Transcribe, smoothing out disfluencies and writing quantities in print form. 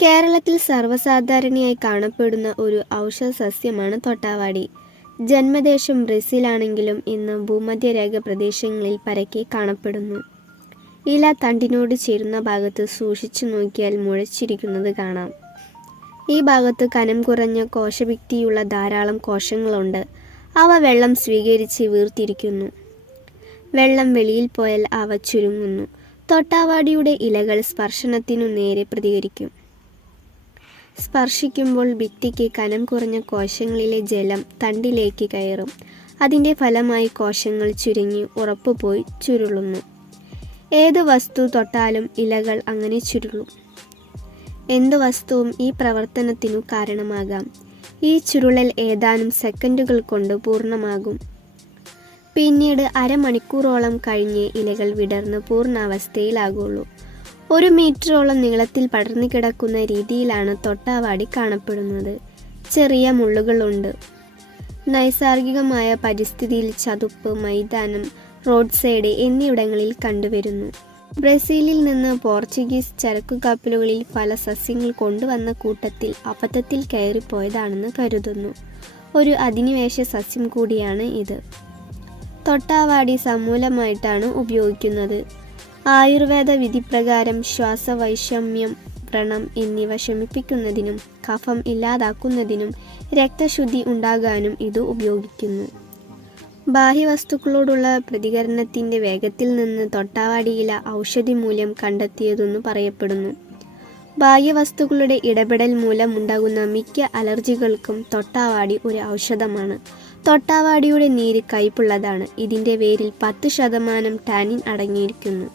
കേരളത്തിൽ സർവ്വസാധാരണയായി കാണപ്പെടുന്ന ഒരു ഔഷധ സസ്യമാണ് തൊട്ടാവാടി. ജന്മദേശം ബ്രസീലാണെങ്കിലും ഇന്ന് ഭൂമധ്യരേഖ പ്രദേശങ്ങളിൽ പരക്കെ കാണപ്പെടുന്നു. ഇല തണ്ടിനോട് ചേരുന്ന ഭാഗത്ത് സൂക്ഷിച്ചു നോക്കിയാൽ മുളച്ചിരിക്കുന്നത് കാണാം. ഈ ഭാഗത്ത് കനം കുറഞ്ഞ കോശഭിത്തിയുള്ള ധാരാളം കോശങ്ങളുണ്ട്. അവ വെള്ളം സ്വീകരിച്ച് വീർത്തിരിക്കുന്നു. വെള്ളം വെളിയിൽ പോയാൽ അവ ചുരുങ്ങുന്നു. തൊട്ടാവാടിയുടെ ഇലകൾ സ്പർശനത്തിനു നേരെ പ്രതികരിക്കും. സ്പർശിക്കുമ്പോൾ ഭിത്തിക്ക് കനം കുറഞ്ഞ കോശങ്ങളിലെ ജലം തണ്ടിലേക്ക് കയറും. അതിൻ്റെ ഫലമായി കോശങ്ങൾ ചുരുങ്ങി ഉറപ്പുപോയി ചുരുളുന്നു. ഏത് വസ്തു തൊട്ടാലും ഇലകൾ അങ്ങനെ ചുരുളും. എന്ത് വസ്തുവും ഈ പ്രവർത്തനത്തിനു കാരണമാകാം. ഈ ചുരുളൽ ഏതാനും സെക്കൻഡുകൾ കൊണ്ട് പൂർണ്ണമാകും. പിന്നീട് അരമണിക്കൂറോളം കഴിഞ്ഞ് ഇലകൾ വിടർന്ന് പൂർണ്ണാവസ്ഥയിലാകുള്ളൂ. 1 മീറ്ററോളം നീളത്തിൽ പടർന്നു കിടക്കുന്ന രീതിയിലാണ് തൊട്ടാവാടി കാണപ്പെടുന്നത്. ചെറിയ മുള്ളുകളുണ്ട്. നൈസർഗികമായ പരിസ്ഥിതിയിൽ ചതുപ്പ്, മൈതാനം, റോഡ് സൈഡ് എന്നിവിടങ്ങളിൽ കണ്ടുവരുന്നു. ബ്രസീലിൽ നിന്ന് പോർച്ചുഗീസ് ചരക്കുകപ്പലുകളിൽ പല സസ്യങ്ങൾ കൊണ്ടുവന്ന കൂട്ടത്തിൽ അബദ്ധത്തിൽ കയറിപ്പോയതാണെന്ന് കരുതുന്നു. ഒരു അധിനിവേശ സസ്യം കൂടിയാണ് ഇത്. തൊട്ടാവാടി സമൂലമായിട്ടാണ് ഉപയോഗിക്കുന്നത്. ആയുർവേദ വിധിപ്രകാരം ശ്വാസവൈഷമ്യം, വ്രണം എന്നിവ ശമിപ്പിക്കുന്നതിനും കഫം ഇല്ലാതാക്കുന്നതിനും രക്തശുദ്ധി ഉണ്ടാകാനും ഇത് ഉപയോഗിക്കുന്നു. ബാഹ്യവസ്തുക്കളോടുള്ള പ്രതികരണത്തിൻ്റെ വേഗത്തിൽ നിന്ന് തൊട്ടാവാടിയില ഔഷധിമൂല്യം കണ്ടെത്തിയതെന്നു പറയപ്പെടുന്നു. ബാഹ്യവസ്തുക്കളുടെ ഇടപെടൽ മൂലം ഉണ്ടാകുന്ന മിക്ക അലർജികൾക്കും തൊട്ടാവാടി ഒരു ഔഷധമാണ്. തൊട്ടാവാടിയുടെ നീര് കയ്പുള്ളതാണ്. ഇതിൻ്റെ വേരിൽ 10% ടാനിൻ അടങ്ങിയിരിക്കുന്നു.